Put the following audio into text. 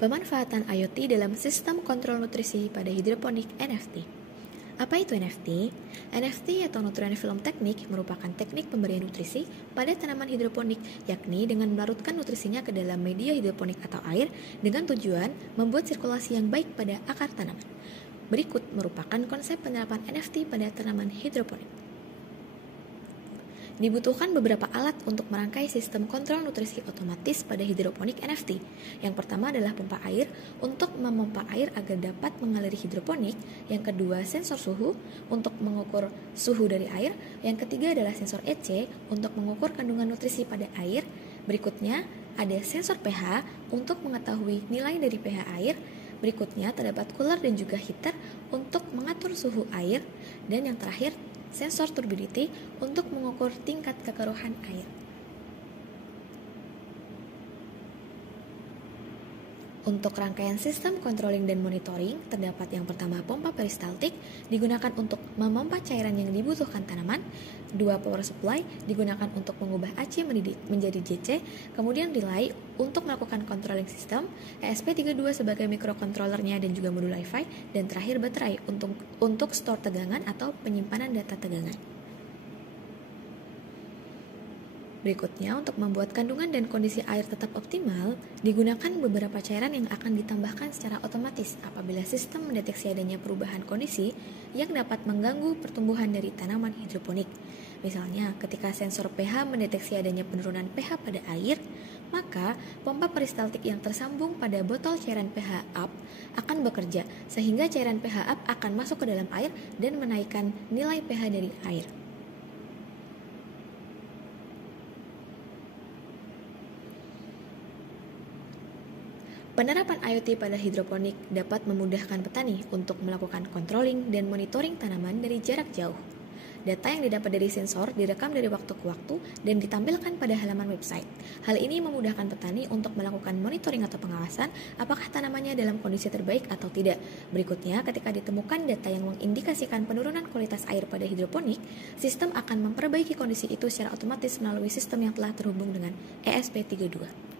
Pemanfaatan IoT dalam sistem kontrol nutrisi pada hidroponik NFT. Apa itu NFT? NFT atau Nutrient Film Technique merupakan teknik pemberian nutrisi pada tanaman hidroponik, yakni dengan melarutkan nutrisinya ke dalam media hidroponik atau air dengan tujuan membuat sirkulasi yang baik pada akar tanaman. Berikut merupakan konsep penerapan NFT pada tanaman hidroponik. Dibutuhkan beberapa alat untuk merangkai sistem kontrol nutrisi otomatis pada hidroponik NFT. Yang pertama adalah pompa air untuk memompa air agar dapat mengaliri hidroponik. Yang kedua, sensor suhu untuk mengukur suhu dari air. Yang ketiga adalah sensor EC untuk mengukur kandungan nutrisi pada air. Berikutnya, ada sensor pH untuk mengetahui nilai dari pH air. Berikutnya, terdapat cooler dan juga heater untuk mengatur suhu air. Dan yang terakhir, sensor turbidity untuk mengukur tingkat kekeruhan air. Untuk rangkaian sistem controlling dan monitoring, terdapat yang pertama pompa peristaltik digunakan untuk memompa cairan yang dibutuhkan tanaman, dua power supply digunakan untuk mengubah AC menjadi DC, kemudian relay untuk melakukan controlling system, ESP32 sebagai microcontrollernya dan juga modul Wi-Fi, dan terakhir baterai untuk store tegangan atau penyimpanan data tegangan. Berikutnya, untuk membuat kandungan dan kondisi air tetap optimal, digunakan beberapa cairan yang akan ditambahkan secara otomatis apabila sistem mendeteksi adanya perubahan kondisi yang dapat mengganggu pertumbuhan dari tanaman hidroponik. Misalnya, ketika sensor pH mendeteksi adanya penurunan pH pada air, maka pompa peristaltik yang tersambung pada botol cairan pH up akan bekerja sehingga cairan pH up akan masuk ke dalam air dan menaikkan nilai pH dari air. Penerapan IoT pada hidroponik dapat memudahkan petani untuk melakukan controlling dan monitoring tanaman dari jarak jauh. Data yang didapat dari sensor direkam dari waktu ke waktu dan ditampilkan pada halaman website. Hal ini memudahkan petani untuk melakukan monitoring atau pengawasan apakah tanamannya dalam kondisi terbaik atau tidak. Berikutnya, ketika ditemukan data yang mengindikasikan penurunan kualitas air pada hidroponik, sistem akan memperbaiki kondisi itu secara otomatis melalui sistem yang telah terhubung dengan ESP32.